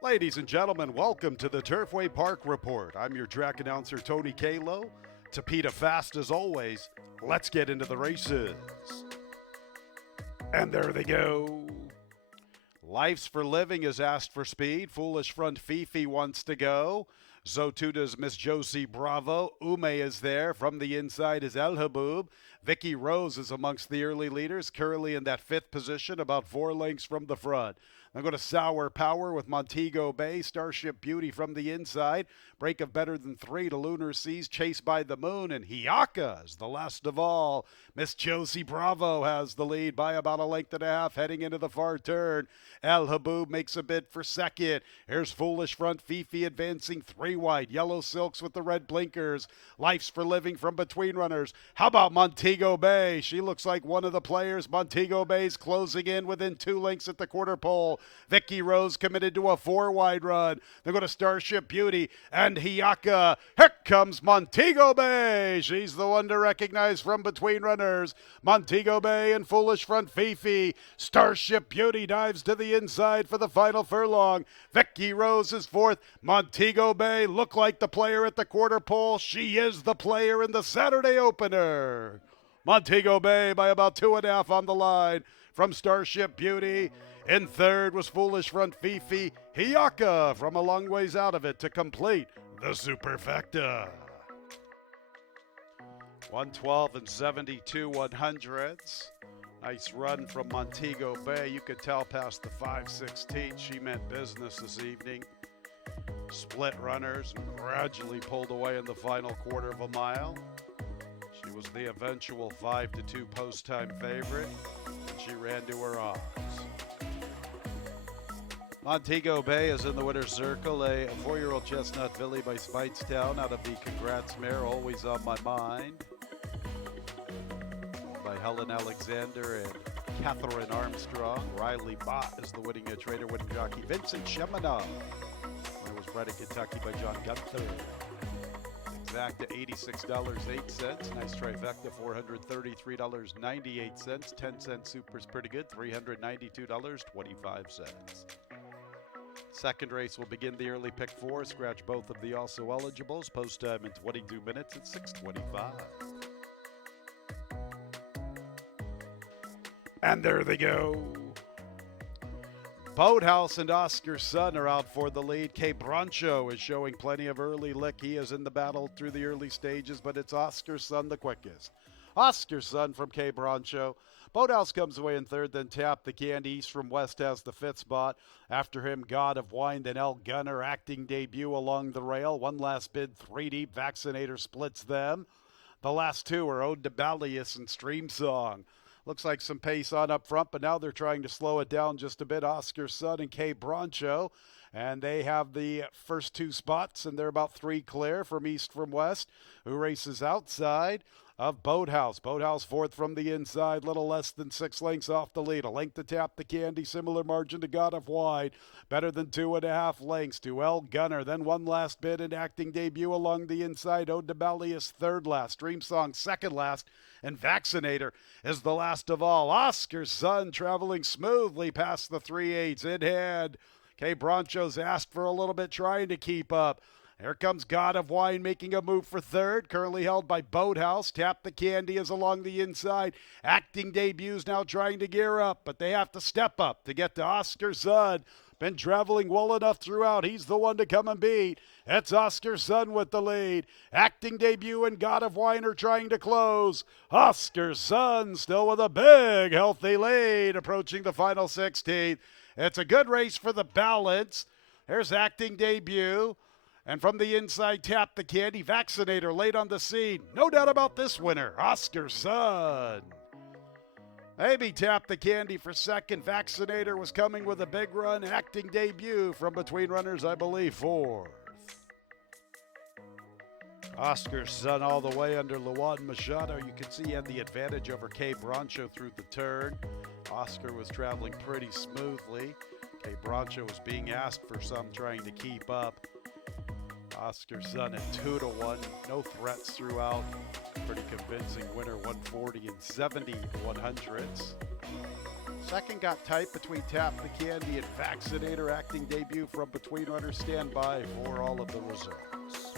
Ladies and gentlemen, welcome to the Turfway Park Report. I'm your track announcer, Tony Kalo. Tapeta fast as always. Let's get into the races. And there they go. Life's for Living is asked for speed. Foolish Front Fifi wants to go. Zotuda's Miss Josie Bravo. Ume is there. From the inside is El Haboob. Vicky Rose is amongst the early leaders, currently in that fifth position, about 4 lengths from the front. I'm going to Sour Power with Montego Bay. Starship Beauty from the inside. Break of better than 3 to Lunar Seas. Chased by the Moon. And Hiaka is the last of all. Miss Josie Bravo has the lead by about 1.5 lengths heading into the far turn. El Haboob makes a bid for second. Here's Foolish Front Fifi advancing 3 wide. Yellow Silks with the red blinkers. Life's for Living from between runners. How about Montego Bay? She looks like one of the players. Montego Bay's closing in within 2 lengths at the quarter pole. Vicky Rose committed to a 4 wide run. They go to Starship Beauty and Hiaka. Here comes Montego Bay. She's the one to recognize from between runners. Montego Bay and Foolish Front Fifi. Starship Beauty dives to the inside for the final furlong. Vicky Rose is fourth. Montego Bay looked like the player at the quarter pole. She is the player in the Saturday opener. Montego Bay by about 2.5 on the line from Starship Beauty. In third was Foolish Front Fifi. Hiaka from a long ways out of it to complete the superfecta. 112 and 72 100s. Nice run from Montego Bay. You could tell past the 5:16 she meant business this evening. Split runners and gradually pulled away in the final quarter of a mile. She was the eventual 5-2 post-time favorite, and she ran to her odds. Montego Bay is in the winner's circle, a 4-year-old chestnut filly by Speightstown out of the Congrats mare, Always on My Mind, by Helen Alexander and Catherine Armstrong. Riley Bott is the winning trader, winning jockey. Vincent Cheminade, when it was bred in Kentucky by John Gunther. Exacta $86.08. Nice trifecta $433.98. 10-cent super's pretty good. $392.25. Second race will begin the early pick 4. Scratch both of the also eligibles. Post time in 22 minutes at 6:25. And there they go. Boathouse and Oscar Sun are out for the lead. K. Broncho is showing plenty of early lick. He is in the battle through the early stages, but it's Oscar Sun the quickest. Oscar Sun from K. Broncho. Boathouse comes away in third, then Tap the Candy. East from West has the 5th spot. After him, God of Wine, then El Gunner, acting debut along the rail. One last bid, 3 deep. Vaccinator splits them. The last 2 are Ode to Ballius and Stream Song. Looks like some pace on up front, but now they're trying to slow it down just a bit. Oscar Sun and K. Broncho, and they have the first 2 spots, and they're about 3 clear from East from West, who races outside of Boathouse. Boathouse fourth from the inside, little less than 6 lengths off the lead. A length to Tap the Candy, similar margin to God of Wine. Better than 2.5 lengths to El Gunner. Then one last bid and acting debut along the inside. Ode to Ballius third last. Stream Song second last. And Vaccinator is the last of all. Oscar Sun traveling smoothly past the 3/8 in hand. K. Broncho's asked for a little bit, trying to keep up. Here comes God of Wine making a move for third, currently held by Boathouse. Tap the Candy is along the inside. Acting debuts now trying to gear up, but they have to step up to get to Oscar Sun. Been traveling well enough throughout. He's the one to come and beat. It's Oscar Sun with the lead. Acting debut and God of Wine are trying to close. Oscar Sun still with a big, healthy lead, approaching the final 16th. It's a good race for the balance. Here's acting debut. And from the inside, Tap the Candy. Vaccinator late on the scene. No doubt about this winner, Oscar Sun. Maybe Tap the Candy for second. Vaccinator was coming with a big run. Acting debut from between runners, I believe, fourth. Oscar Sun all the way under Luan Machado. You can see he had the advantage over K. Broncho through the turn. Oscar was traveling pretty smoothly. K. Broncho was being asked for some, trying to keep up. Oscar Sun at 2-1. No threats throughout. Pretty convincing winner, 140 and 70 100s. Second got tight between Tap the Candy and Vaccinator. Acting debut from Between Runners. Stand by for all of the results.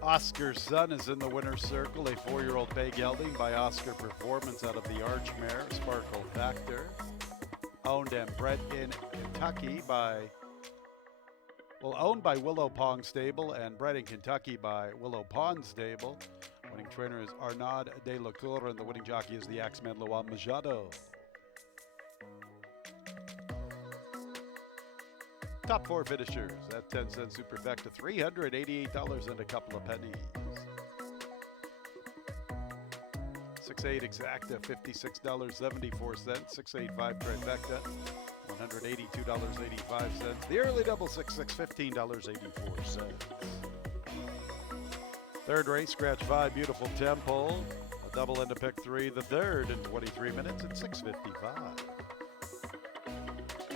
Oscar's Son is in the winner's circle. A 4-year-old bay gelding by Oscar Performance out of the Archmare. Sparkle Factor. Owned and bred in Kentucky by... owned by Willow Pond Stable and bred in Kentucky by Willow Pond Stable. Winning trainer is Arnaud de la Cour, and the winning jockey is the Axeman Luan Majado. Top 4 finishers at 10 cents superfecta, $388 and a couple of pennies. 6-8 exacta, $56.74. 6-8-5 trifecta, $182.85. The early double 6-6, $15.84. Third race, scratch 5, Beautiful Temple. A double into pick 3, the third in 23 minutes at 6:55.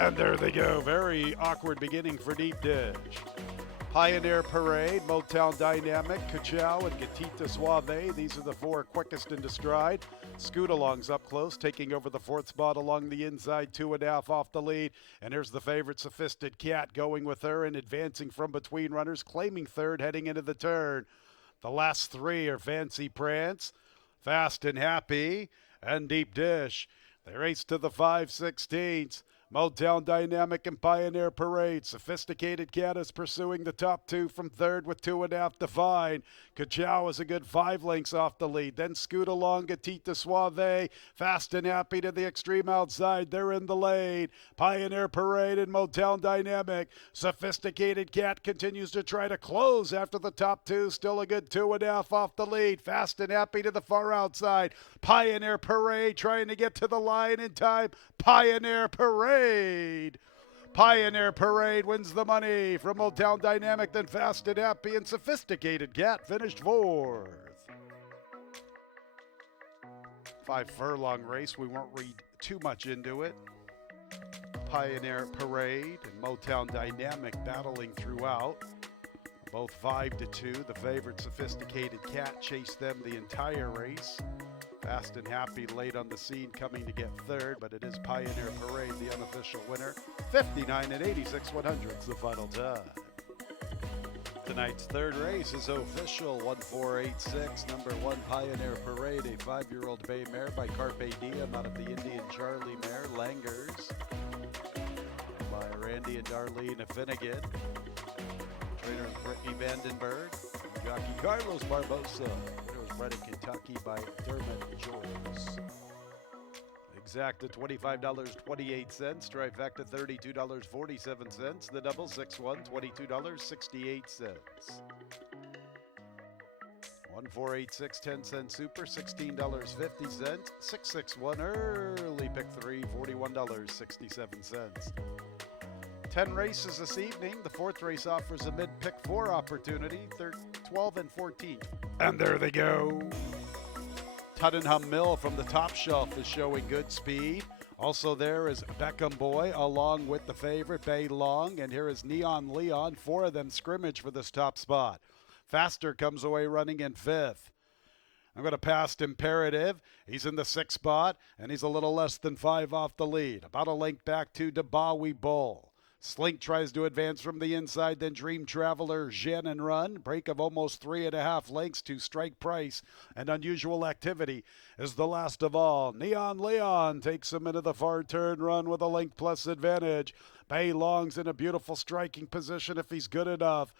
And there they go. Very awkward beginning for Deep Dish. Pioneer Parade, Motown Dynamic, Cachao, and Gatita Suave. These are the 4 quickest into stride. Scoot-alongs up close, taking over the 4th spot along the inside, 2.5 off the lead. And here's the favorite, Sophistic Cat, going with her and advancing from Between Runners, claiming third heading into the turn. The last 3 are Fancy Prance, Fast and Happy, and Deep Dish. They race to the 5/16. Motown Dynamic and Pioneer Parade. Sophisticated Cat is pursuing the top 2 from third with 2.5 to find. Cachao is a good 5 lengths off the lead. Then Scoot Along, Gatita Suave. Fast and Happy to the extreme outside. They're in the lane. Pioneer Parade and Motown Dynamic. Sophisticated Cat continues to try to close after the top 2. Still a good 2.5 off the lead. Fast and Happy to the far outside. Pioneer Parade trying to get to the line in time. Pioneer Parade. Pioneer Parade wins the money from Motown Dynamic, then Fast and Happy, and Sophisticated Cat finished 4th. 5-furlong race. We won't read too much into it. Pioneer Parade and Motown Dynamic battling throughout. Both 5-2. The favorite Sophisticated Cat chased them the entire race. Fast and Happy late on the scene, coming to get third, but it is Pioneer Parade, the unofficial winner. 59 and 86 100ths the final time. Tonight's third race is official. 1486, number 1 Pioneer Parade, a 5-year-old bay mare by Carpe Diem out of the Indian Charlie mare, Langers, by Randy and Darlene Finnegan. Trainer is Brittany Vandenberg, jockey Carlos Barbosa. Bred in Kentucky by Dermot Joyce. Exacta $25.28. Trifecta $32.47. The double 6-1 $22.68. 1486 10 cent super $16.50. 661 early pick 3 $41.67. 10 races this evening. The 4th race offers a mid-pick 4 opportunity, 12 and 14. And there they go. Tuddenham Mill from the top shelf is showing good speed. Also there is Beckham Boy along with the favorite Bay Long. And here is Neon Leon. 4 of them scrimmage for this top spot. Faster comes away running in 5th. I'm going to pass Imperative. He's in the 6th spot, and he's a little less than 5 off the lead. About a length back to Dabawi Bull. Slink tries to advance from the inside, then Dream Traveler, Jen and Run. Break of almost 3.5 lengths to Strike Price, and Unusual Activity is the last of all. Neon Leon takes him into the far turn run with a length plus advantage. Bay Long's in a beautiful striking position if he's good enough.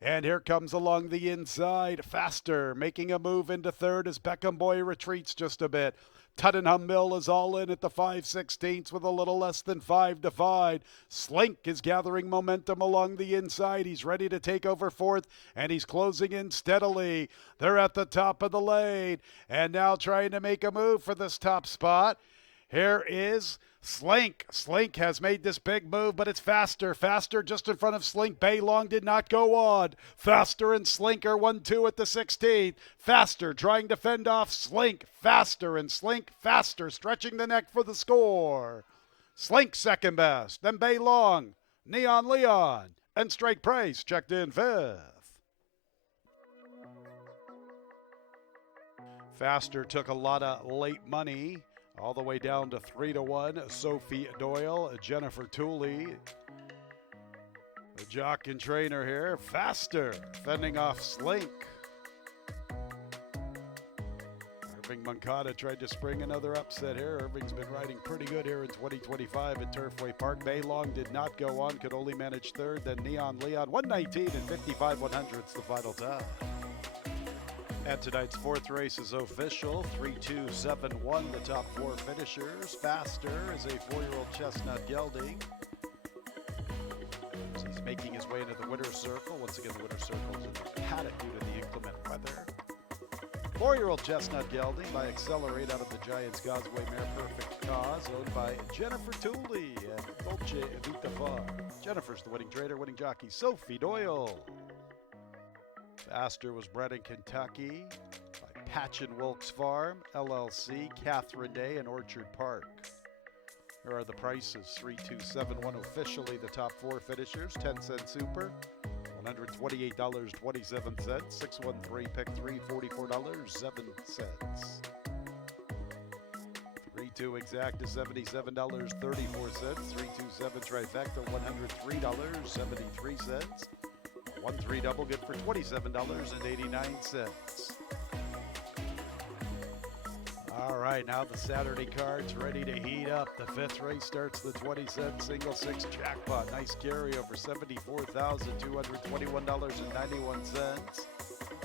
And here comes along the inside, Faster, making a move into 3rd as Beckham Boy retreats just a bit. Tuddenham Mill is all in at the 5/16 with a little less than 5 to find. Slink is gathering momentum along the inside. He's ready to take over 4th, and he's closing in steadily. They're at the top of the lane, and now trying to make a move for this top spot. Here is Slink. Slink has made this big move, but it's Faster. Faster just in front of Slink. Bay Long did not go on. Faster and Slink are 1-2 at the 16th. Faster trying to fend off Slink. Faster and Slink. Faster stretching the neck for the score. Slink second best. Then Bay Long, Neon Leon, and Strike Price checked in 5th. Faster took a lot of late money All the way down to 3-1. Sophie Doyle, Jennifer Tooley, the jock and trainer here. Faster, fending off Slink. Irving Moncada tried to spring another upset here. Irving's been riding pretty good here in 2025 at Turfway Park. Baylong did not go on, could only manage third. Then Neon Leon, 119 and 55 100ths the final time. And tonight's fourth race is official. 3-2-7-1, the top four finishers. Faster is a 4-year-old Chestnut Gelding. He's making his way into the winner's circle. Once again, the winner's circle is in the paddock due to the inclement weather. 4-year-old Chestnut Gelding by Accelerate out of the Giants Causeway mare Perfect Cause, owned by Jennifer Tooley and Dolce Vita Farm. Jennifer's the winning trader, winning jockey Sophie Doyle. Faster was bred in Kentucky by Patch and Wilkes Farm, LLC, Catherine Day, and Orchard Park. Here are the prices. 3-2-7-1 officially the top four finishers. 10-cent super, $128.27. 613 pick 3, $44.07. 3-2 exact is $77.34. 3-2-7 trifecta, $103.73. 1-3 double good for $27.89. All right, now the Saturday card's ready to heat up. The fifth race starts the 20-cent single six jackpot. Nice carryover, $74,221.91.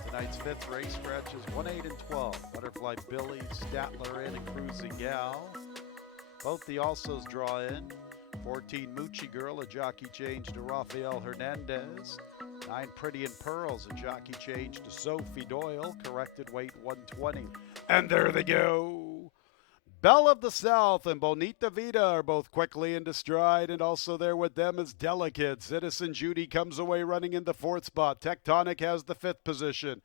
Tonight's fifth race scratches 1, 8, and 12. Butterfly Billy, Statler in, and Cruising Gal. Both the alsos draw in. 14 Moochie Girl, a jockey change to Rafael Hernandez. 9 Pretty and Pearls, a jockey change to Sophie Doyle, corrected weight 120. And there they go. Belle of the South and Bonita Vida are both quickly into stride, and also there with them is Delicate. Citizen Judy comes away running in the fourth spot. Tectonic has the fifth position.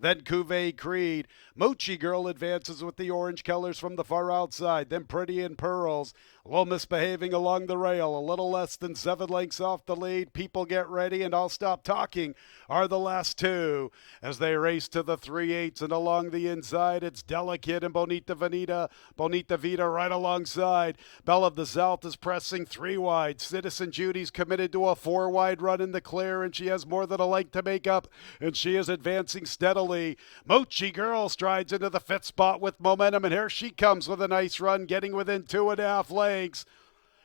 Then Cuvée Creed. Moochie Girl advances with the orange colors from the far outside. Then Pretty and Pearls. Low Misbehaving along the rail. A little less than 7 lengths off the lead. People Get Ready and I'll Stop Talking are the last two. As they race to the 3/8 and along the inside, it's Delicate and Bonita Vida right alongside. Belle of the South is pressing 3 wide. Citizen Judy's committed to a 4 wide run in the clear, and she has more than a length to make up, and she is advancing steadily. Moochie Girl strides into the 5th spot with momentum, and here she comes with a nice run, getting within 2.5 lengths.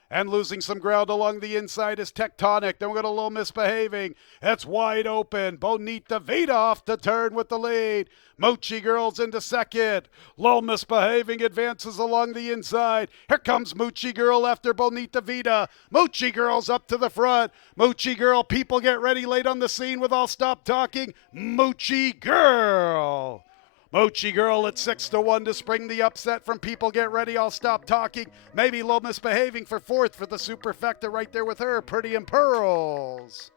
And losing some ground along the inside is Tectonic. Then we're going to Low Misbehaving. It's wide open. Bonita Vida off the turn with the lead. Moochie Girl's into second. Low Misbehaving advances along the inside. Here comes Moochie Girl after Bonita Vida. Moochie Girl's up to the front. Moochie Girl, People Get Ready late on the scene with I'll Stop Talking. Moochie Girl. Moochie Girl at 6-1 to spring the upset from People Get Ready, I'll Stop Talking. Maybe Low Misbehaving for fourth for the superfecta right there with her. Pretty and Pearls.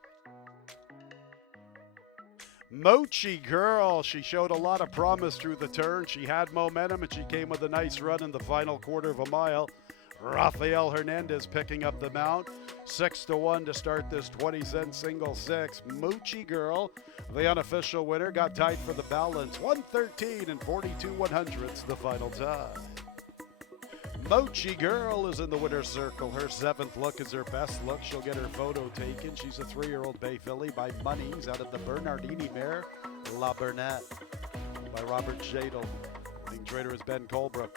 Moochie Girl, she showed a lot of promise through the turn. She had momentum and she came with a nice run in the final quarter of a mile. Rafael Hernandez picking up the mount. 6-1 to start this 20-cent single six. Moochie Girl, the unofficial winner, got tied for the balance. 113 and 42 100ths the final time. Moochie Girl is in the winner's circle. Her 7th look is her best look. She'll get her photo taken. She's a 3-year-old bay filly by Munnings out of the Bernardini mare, La Burnette, by Robert Jadel. Winning trader is Ben Colebrook.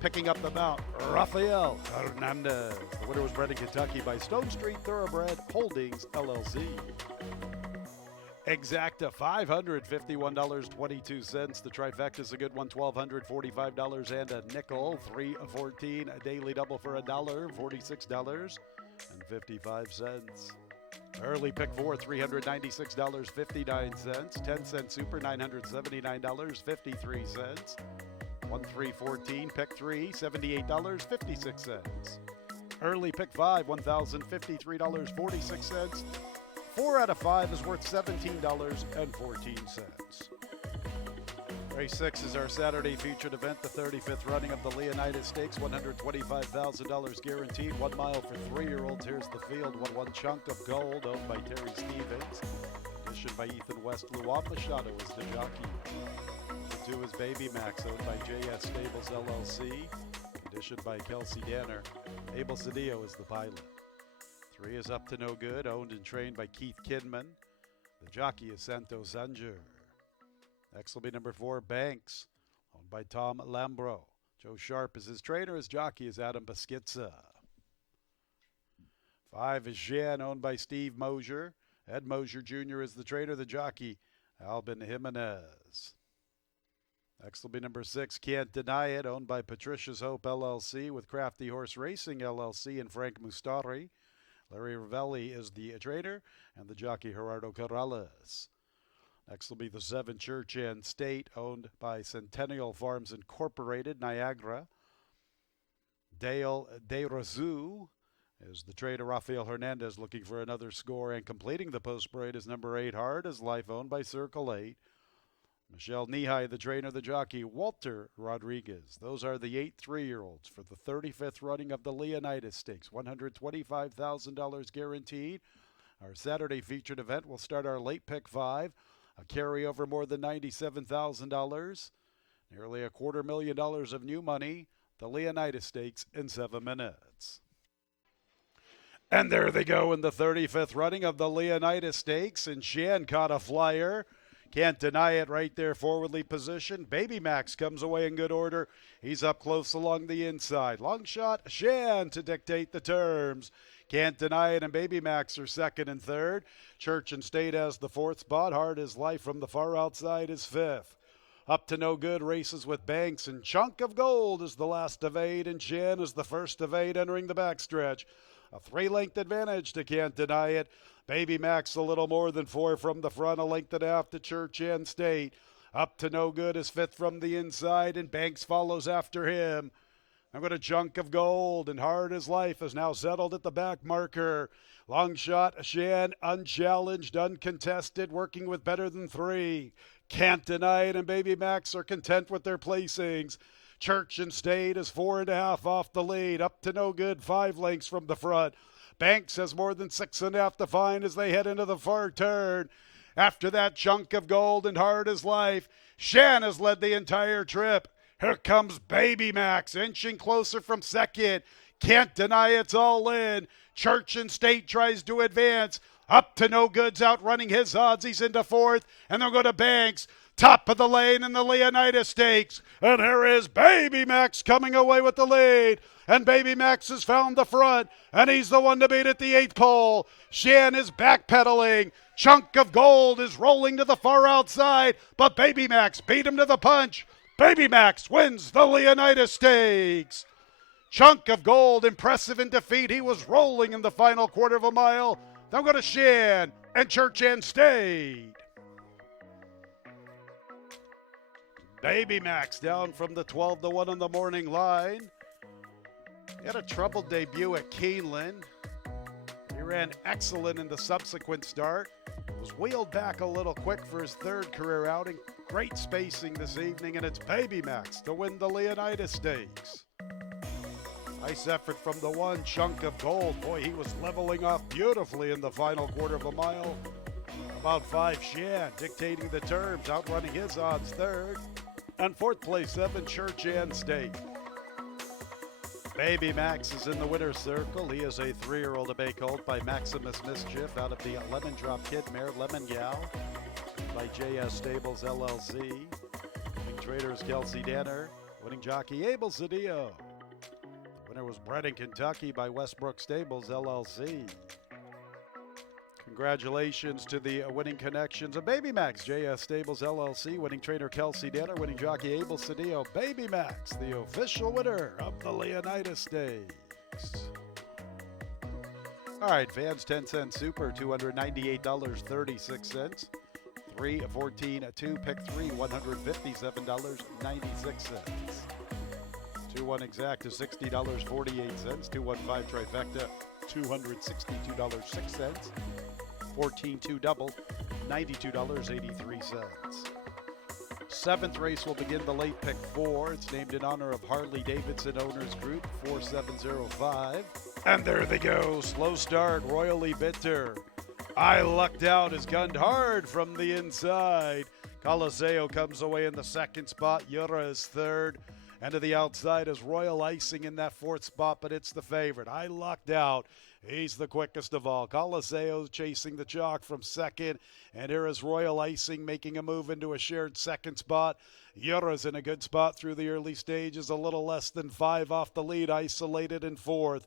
Picking up the mount, Rafael Hernandez. The winner was bred in Kentucky by Stone Street Thoroughbred Holdings, LLC. Exacta, $551.22. The trifecta's a good one, $1,245 and a nickel. 314, a daily double for $1, $46.55. Early pick 4, $396.59. 10-cent super, $979.53. 1-3-14, pick 3, $78.56. Early pick 5, $1,053.46. 4 out of 5 is worth $17.14. Race 6 is our Saturday featured event, the 35th running of the Leonidas Stakes, $125,000 guaranteed, 1 mile for 3-year-olds. Here's the field, one chunk of gold, owned by Terry Stevens. Addition by Ethan West. Luan Machado is the jockey. 2 is Baby Max, owned by JS Stables LLC. conditioned by Kelsey Danner. Abel Cedillo is the pilot. 3 is Up to No Good, owned and trained by Keith Kidman. The jockey is Santos Sanger. Next will be number 4, Banks, owned by Tom Lambro. Joe Sharp is his trainer. His jockey is Adam Baskitza. 5 is Jean, owned by Steve Mosier. Ed Mosier Jr. is the trainer. The jockey, Albin Jimenez. Next will be number 6, Can't Deny It, owned by Patricia's Hope LLC with Crafty Horse Racing LLC and Frank Mustari. Larry Ravelli is the trainer, and the jockey Gerardo Corrales. Next will be the 7, Church and State, owned by Centennial Farms Incorporated, Niagara. Dale De Razou is the trainer. Rafael Hernandez looking for another score, and completing the post parade is number 8, Hard as Life, owned by Circle 8. Michelle Nehai, the trainer. The jockey, Walter Rodriguez. Those are the 8 3-year-olds for the 35th running of the Leonidas Stakes. $125,000 guaranteed. Our Saturday featured event will start our late pick 5. A carryover more than $97,000. Nearly $250,000 of new money. The Leonidas Stakes in 7 minutes. And there they go in the 35th running of the Leonidas Stakes. And Shan caught a flyer. Can't Deny It right there, forwardly positioned. Baby Max comes away in good order. He's up close along the inside. Long shot, Shan to dictate the terms. Can't Deny It and Baby Max are 2nd and 3rd. Church and State has the 4th spot. Hard as Life from the far outside is 5th. Up to No Good races with Banks, and Chunk of Gold is the last of 8, and Shan is the first of 8 entering the backstretch. A 3-length advantage to Can't Deny It. Baby Max a little more than 4 from the front, a length and a half to Church and State. Up to No Good is 5th from the inside, and Banks follows after him. I'm going to Chunk of Gold, and Hard as Life is now settled at the back marker. Long shot, Shan, unchallenged, uncontested, working with better than 3. Can't Deny It and Baby Max are content with their placings. Church and State is 4.5 off the lead. Up to No Good, 5 lengths from the front. Banks has more than 6.5 to find as they head into the far turn. After that, Chunk of Gold and Hard as Life. Shan has led the entire trip. Here comes Baby Max, inching closer from 2nd. Can't Deny It's all in. Church and State tries to advance. Up to No Good's outrunning his odds. He's into 4th, and they'll go to Banks. Top of the lane in the Leonidas Stakes. And here is Baby Max coming away with the lead. And Baby Max has found the front, and he's the one to beat at the 8th pole. Shan is backpedaling. Chunk of Gold is rolling to the far outside, but Baby Max beat him to the punch. Baby Max wins the Leonidas Stakes. Chunk of Gold, impressive in defeat. He was rolling in the final quarter of a mile. They'll go to Shan and Church and State. Baby Max down from the 12-1 on the morning line. He had a troubled debut at Keeneland. He ran excellent in the subsequent start. Was wheeled back a little quick for his 3rd career outing. Great spacing this evening, and it's Baby Max to win the Leonidas Stakes. Nice effort from the 1, Chunk of Gold. Boy, he was leveling off beautifully in the final quarter of a mile. About 5, Shan dictating the terms, outrunning his odds 3rd. And 4th place, 7, Church and State. Baby Max is in the winner's circle. He is a 3-year-old to bay colt by Maximus Mischief out of the Lemon Drop Kid mare Lemon Gal by JS Stables LLC. Winning trainer is Kelsey Danner. Winning jockey Abel Cedillo. The winner was bred in Kentucky by Westbrook Stables LLC. Congratulations to the winning connections of Baby Max, JS Stables LLC, winning trainer Kelsey Danner, winning jockey Abel Cedillo. Baby Max, the official winner of the Leonidas Stakes. All right, fans, 10-cent super, $298.36. 3, 14, 2, pick 3, $157.96. 2-1 exact to $60.48. 2-1-5 trifecta, $262.06. 14-2 double, $92.83. 7th race will begin the late pick 4. It's named in honor of Harley Davidson Owners Group, 4705. And there they go, slow start, royally bitter. I Lucked Out is gunned hard from the inside. Coliseo comes away in the 2nd spot. Yura is 3rd. And to the outside is Royal Icing in that fourth spot, but it's the favorite. I lucked out. He's the quickest of all. Coliseo chasing the chalk from second. And here is Royal Icing making a move into a shared second spot. Yura's in a good spot through the early stages, a little less than 5 off the lead, isolated in fourth.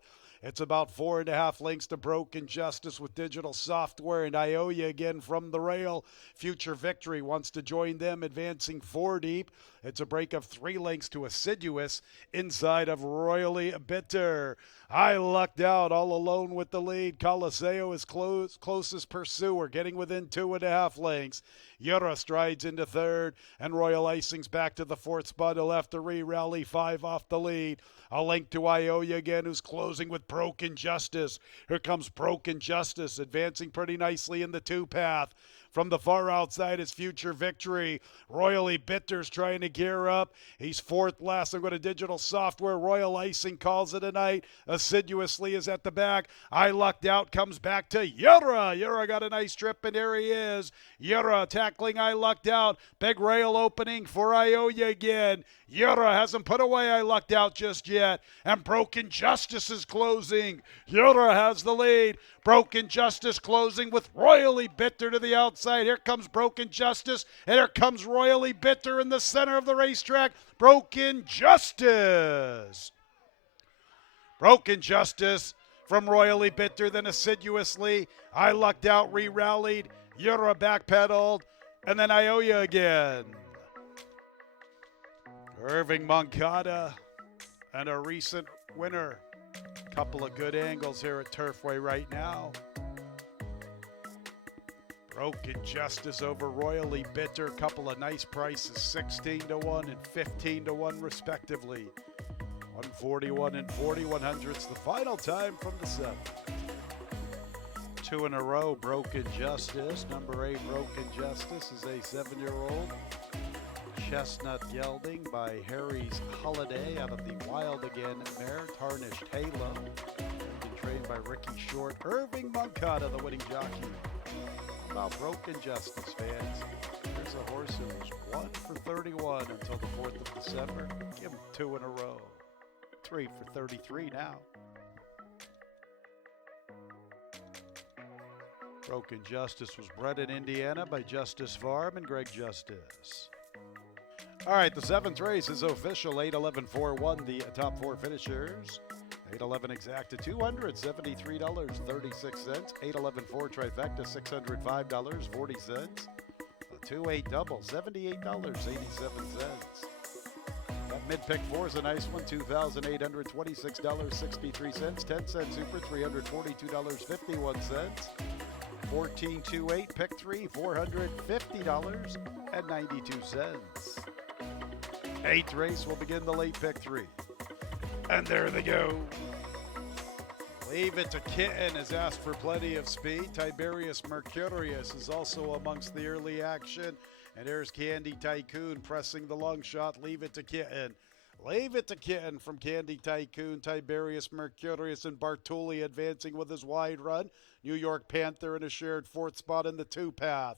It's about 4.5 lengths to Broken Justice with Digital Software and Ioya again from the rail. Future Victory wants to join them, advancing 4 deep. It's a break of 3 lengths to Assiduous inside of Royally Bitter. I lucked out all alone with the lead. Coliseo is closest pursuer, getting within 2.5 lengths. Yura strides into third, and Royal Icing's back to the fourth spot. He'll have to re-rally 5 off the lead. A link to Ioya again, who's closing with Broken Justice. Here comes Broken Justice, advancing pretty nicely in the 2 path. From the far outside is Future Victory. Royally Bitter's trying to gear up. He's fourth last. I'm going to Digital Software. Royal Icing calls it a night. Assiduously is at the back. I lucked out. Comes back to Yura. Yura got a nice trip, and there he is. Yura tackling I lucked out. Big rail opening for Ioya again. Yura hasn't put away I lucked out just yet. And Broken Justice is closing. Yura has the lead. Broken Justice closing with Royally Bitter to the outside. Here comes Broken Justice, and here comes Royally Bitter in the center of the racetrack. Broken Justice. Broken Justice from Royally Bitter, then Assiduously. I lucked out, re-rallied. Yura backpedaled, and then Ioya again. Irving Moncada and a recent winner. Couple of good angles here at Turfway right now. Broken Justice over Royally Bitter. Couple of nice prices, 16-1 and 15-1 respectively. 141 and 4100's the final time from the 7th. 2 in a row, Broken Justice. Number 8, Broken Justice is a 7-year-old. Chestnut Gelding by Harry's Holiday out of the Wild Again mare, Tarnished Halo. Being trained by Ricky Short. Irving Moncada, the winning jockey. About Broken Justice, fans. Here's a horse who was 1 for 31 until the 4th of December. Give him 2 in a row. 3 for 33 now. Broken Justice was bred in Indiana by Justice Farm and Greg Justice. All right, the 7th race is official. 8-11-4-1, the top 4 finishers. 8-11 exacta, $273.36. 8-11-4 trifecta, $605.40. The 2-8 double, $78.87. That mid-pick 4 is a nice one, $2,826.63. 10-cent super, $342.51. 14-2-8, pick 3, $450.92. 8th race will begin the late pick 3. And there they go. Leave It to Kitten has asked for plenty of speed. Tiberius Mercurius is also amongst the early action. And there's Candy Tycoon pressing the long shot. Leave It to Kitten. Leave It to Kitten from Candy Tycoon. Tiberius Mercurius and Bartoli advancing with his wide run. New York Panther in a shared 4th spot in the 2 path.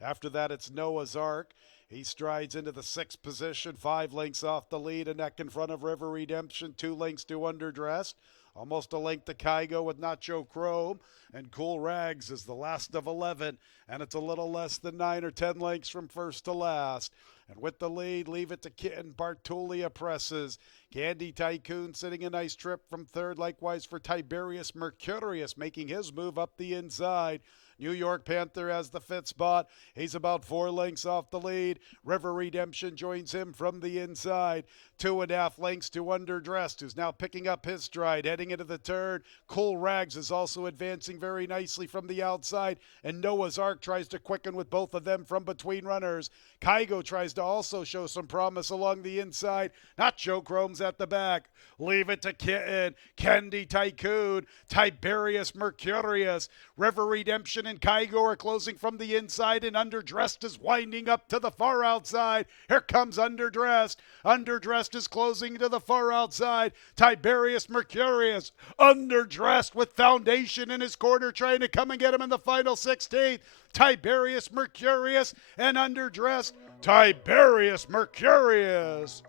After that, it's Noah's Ark. He strides into the 6th position, 5 lengths off the lead, a neck in front of River Redemption, 2 lengths to Underdressed. Almost a length to Kygo with Nacho Chrome, and Cool Rags is the last of 11, and it's a little less than 9 or 10 lengths from first to last. And with the lead, Leave It to Kitten, Bartulia presses. Candy Tycoon sitting a nice trip from third, likewise for Tiberius Mercurius, making his move up the inside. New York Panther has the 5th spot. He's about 4 lengths off the lead. River Redemption joins him from the inside. 2.5 lengths to Underdressed, who's now picking up his stride, heading into the turn. Cool Rags is also advancing very nicely from the outside, and Noah's Ark tries to quicken with both of them from between runners. Kygo tries to also show some promise along the inside. Nacho Chrome's at the back. Leave It to Kitten, Candy Tycoon, Tiberius Mercurius, River Redemption and Kygo are closing from the inside, and Underdressed is winding up to the far outside. Here comes Underdressed. Underdressed is closing to the far outside. Tiberius Mercurius, Underdressed with Foundation in his corner, trying to come and get him in the final 16th. Tiberius Mercurius and Underdressed. Tiberius Mercurius.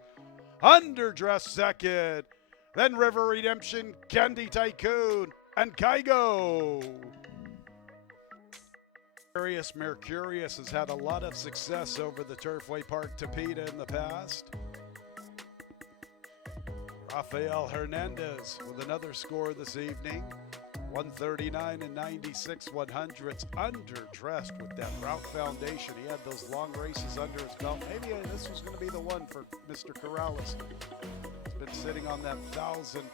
Underdress second. Then River Redemption, Candy Tycoon, and Kygo. Mercurius has had a lot of success over the Turfway Park Tapeta in the past. Rafael Hernandez with another score this evening. 139 and 96 100s, underdressed with that route foundation. He had those long races under his belt. Maybe this was going to be the one for Mr. Corrales. He's been sitting on that thousand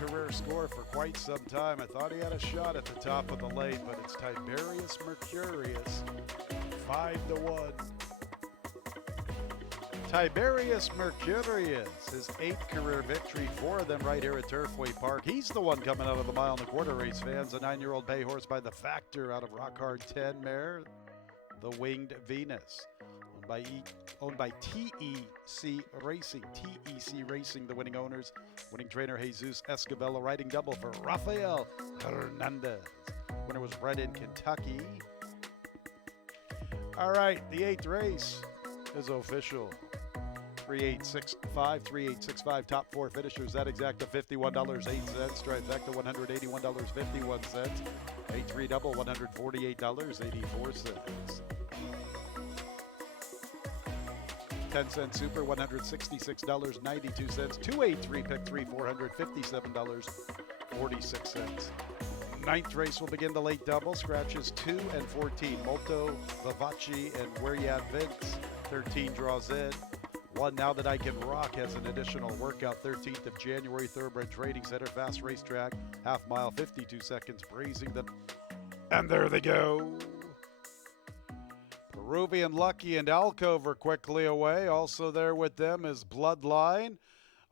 career score for quite some time. I thought he had a shot at the top of the lane, but it's Tiberius Mercurius, 5-1. Tiberius Mercurius, his 8th career victory, 4 of them right here at Turfway Park. He's the one coming out of the mile and a quarter race, fans. A 9-year-old bay horse by the Factor out of Rock Hard 10 mare, the Winged Venus, owned by TEC Racing. TEC Racing, the winning owners. Winning trainer Jesus Escobedo, riding double for Rafael Hernandez. Winner was bred in Kentucky. All right, the 8th race is official. 3865, top 4 finishers. That exacta $51.08. Trifecta $181.51. 8-3 double $148.84. 10-cent super $166.92. 283 pick 3 $457.46. 9th race will begin the late double. Scratches 2 and 14. Molto Vivace and Where You At Vince. 13 draws in. One Now That I Can Rock has an additional workout. 13th of January, Thoroughbred Trading Center, fast racetrack, half mile, 52 seconds, brazing them. And there they go. Peruvian Lucky and Alcove are quickly away. Also there with them is Bloodline,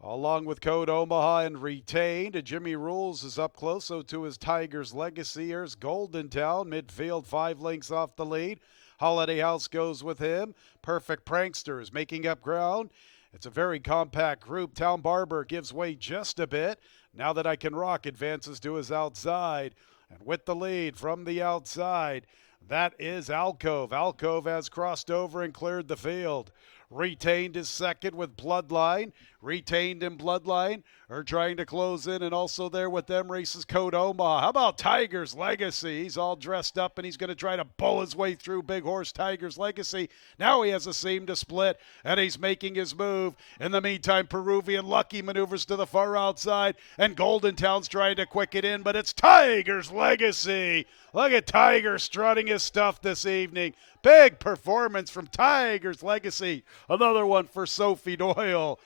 along with Code Omaha and Retained. Jimmy Rules is up close, so too is Tiger's Legacy. Here's Golden Town, midfield, 5 lengths off the lead. Holiday House goes with him. Perfect Pranksters making up ground. It's a very compact group. Town Barber gives way just a bit. Now That I Can Rock advances to his outside. And with the lead from the outside, that is Alcove. Alcove has crossed over and cleared the field. Retained is second with Bloodline. Retained and Bloodline are trying to close in, and also there with them races Code Omaha. How about Tiger's Legacy? He's all dressed up, and he's going to try to bull his way through Big Horse Tiger's Legacy. Now he has a seam to split, and he's making his move. In the meantime, Peruvian Lucky maneuvers to the far outside, and Golden Town's trying to quick it in, but it's Tiger's Legacy. Look at Tiger strutting his stuff this evening. Big performance from Tiger's Legacy. Another one for Sophie Doyle.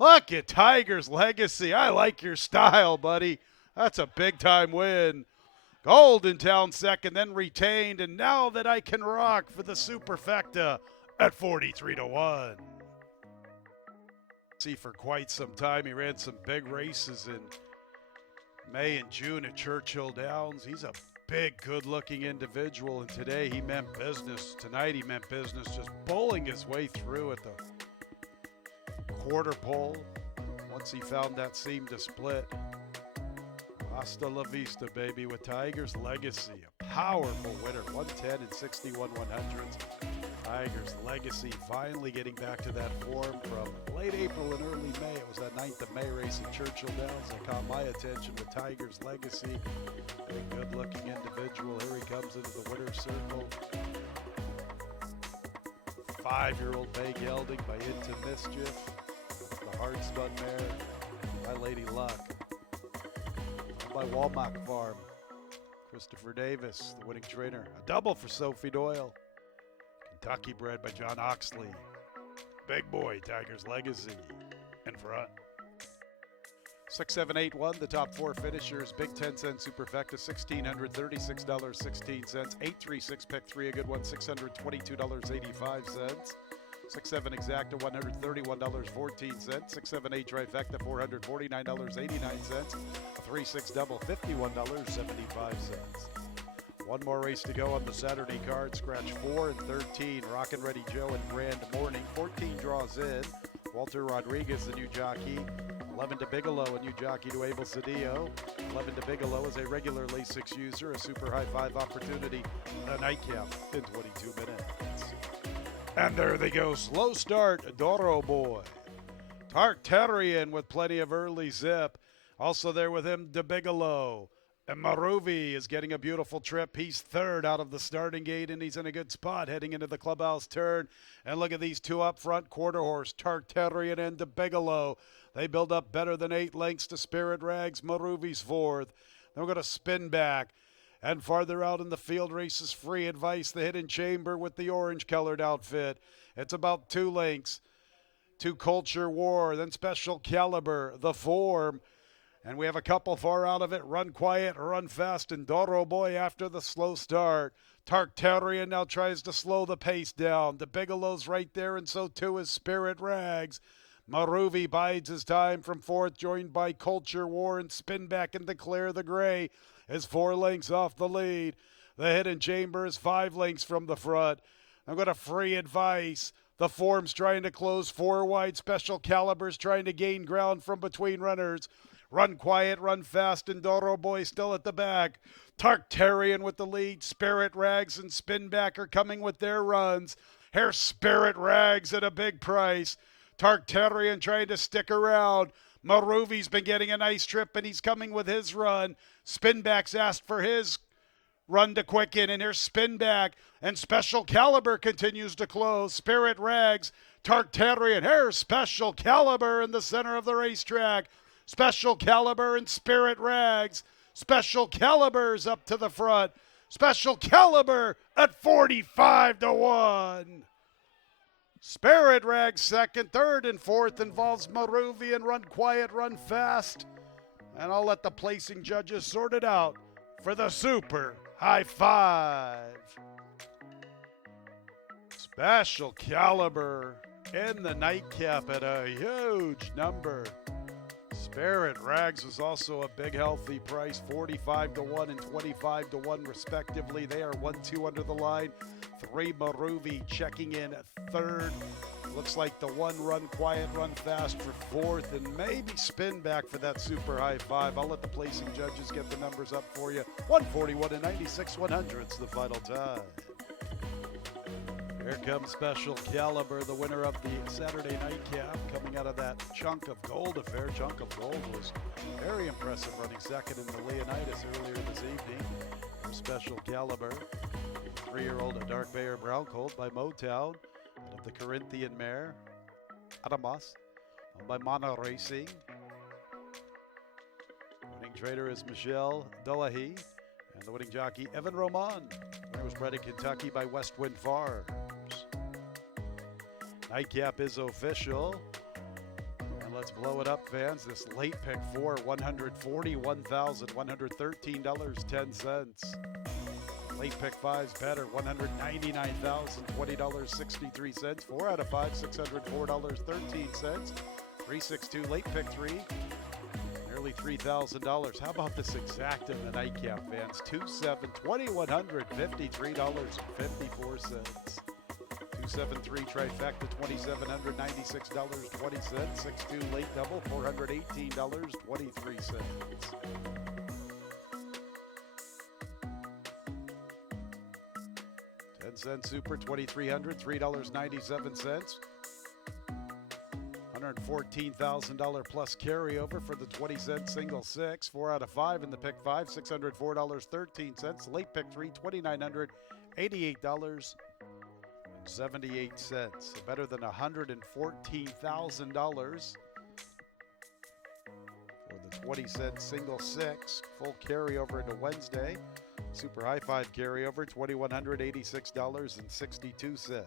Look at Tiger's Legacy. I like your style, buddy. That's a big-time win. Golden Town second, then Retained, and Now That I Can Rock for the Superfecta at 43-1. See, for quite some time, he ran some big races in May and June at Churchill Downs. He's a big, good-looking individual, and today he meant business. Tonight he meant business, just bowling his way through at the quarter pole. Once he found that seam to split. Hasta la vista, baby, with Tiger's Legacy. A powerful winner, 110 and 61 100s. Tiger's Legacy finally getting back to that form from late April and early May. It was that 9th of May race at Churchill Downs that caught my attention with Tiger's Legacy. A good-looking individual. Here he comes into the winner's circle. 5-year-old Bay Gelding by Into Mischief. The hard-spun mare by Lady Luck. By Walmart Farm. Christopher Davis, the winning trainer. A double for Sophie Doyle. Kentucky bred by John Oxley. Big boy, Tiger's Legacy in front. 6-7-8-1, the top 4 finishers. Big 10-cent Superfecta, $1,636.16. 8-3-6 pick 3, a good one, $622.85. 6-7 exacta, $131.14. 6-7-8 trifecta, $449.89. 3-6 double, $51.75. One more race to go on the Saturday card. Scratch 4 and 13. Rockin' Ready Joe and Grand Morning. 14 draws in. Walter Rodriguez, the new jockey. 11 to Bigelow, a new jockey to Abel Cedillo. 11 to Bigelow is a regular Lasix user. A super high 5 opportunity. A nightcap in 22 minutes. And there they go. Slow start, Doro Boy. Tartarian with plenty of early zip. Also there with him, De Bigelow. And Maruvi is getting a beautiful trip. He's third out of the starting gate, and he's in a good spot heading into the clubhouse turn. And look at these two up front, quarter horse, Tartarian and De Bigelow. They build up better than 8 lengths to Spirit Rags. Maruvi's fourth. Then we're going to spin back. And farther out in the field races, Free Advice, the Hidden Chamber with the orange-colored outfit. It's about 2 lengths to Culture War, then Special Caliber, The Form. And we have a couple far out of it. Run Quiet, Run Fast, and Doro Boy after the slow start. Tartarian now tries to slow the pace down. The Bigelow's right there, and so too is Spirit Rags. Maruvi bides his time from fourth, joined by Culture War, and Spin Back and Declare the Gray is 4 lengths off the lead. The Hidden Chamber is 5 lengths from the front. I'm going to Free Advice. The Form's trying to close 4 wide. Special Caliber's trying to gain ground from between runners. Run Quiet, Run Fast, and Doro Boy still at the back. Tartarian with the lead. Spirit Rags and Spin Back are coming with their runs. Here's Spirit Rags at a big price. Tartarian trying to stick around. Maruvi's been getting a nice trip, and he's coming with his run. Spin Back's asked for his run to quicken, and here's Spin Back. And Special Caliber continues to close. Spirit Rags, Tartarian. Here's Special Caliber in the center of the racetrack. Special Caliber and Spirit Rags. Special Caliber's up to the front. Special Caliber at 45-1. Spirit Rags second, third, and fourth involves Maruvi and Run Quiet, Run Fast. And I'll let the placing judges sort it out for the Super High Five. Special Caliber in the nightcap at a huge number. Spirit Rags was also a big healthy price, 45-1 and 25-1 respectively. They are 1-2 under the line. 3 Maruvi checking in at third. Looks like the 1 Run Quiet, Run Fast for fourth, and maybe Spin Back for that Super High Five. I'll let the placing judges get the numbers up for you. 141 and 96/100ths the final time. Here comes Special Caliber, the winner of the Saturday nightcap, coming out of that Chunk of Gold affair. Chunk of Gold was very impressive, running second in the Leonidas earlier this evening. From Special Caliber, 3-year-old Dark Bear Brown Colt by Motown, out of the Corinthian mare, Adamas, owned by Mana Racing. Winning trader is Michelle Doahy, and the winning jockey, Evan Roman. Winner was bred in Kentucky by Westwind Farms. Nightcap is official. And let's blow it up, fans. This late pick 4, $141,113.10. Late pick 5's better, $199,020.63. 4 out of 5, $604.13. 362 late pick 3, nearly $3,000. How about this exact in the nightcap, fans? 2-7, $2,153.54. 273 trifecta, $2,796.20. 6-2 late double, $418.23. 10-cent super, $2,300, $3.97. $114,000 plus carryover for the 20-cent single 6. 4 out of 5 in the pick 5, $604.13. Late pick 3, $2,988.78. So better than $114,000 for the 20-cent single 6. Full carryover into Wednesday. Super High Five carryover, $2,186.62.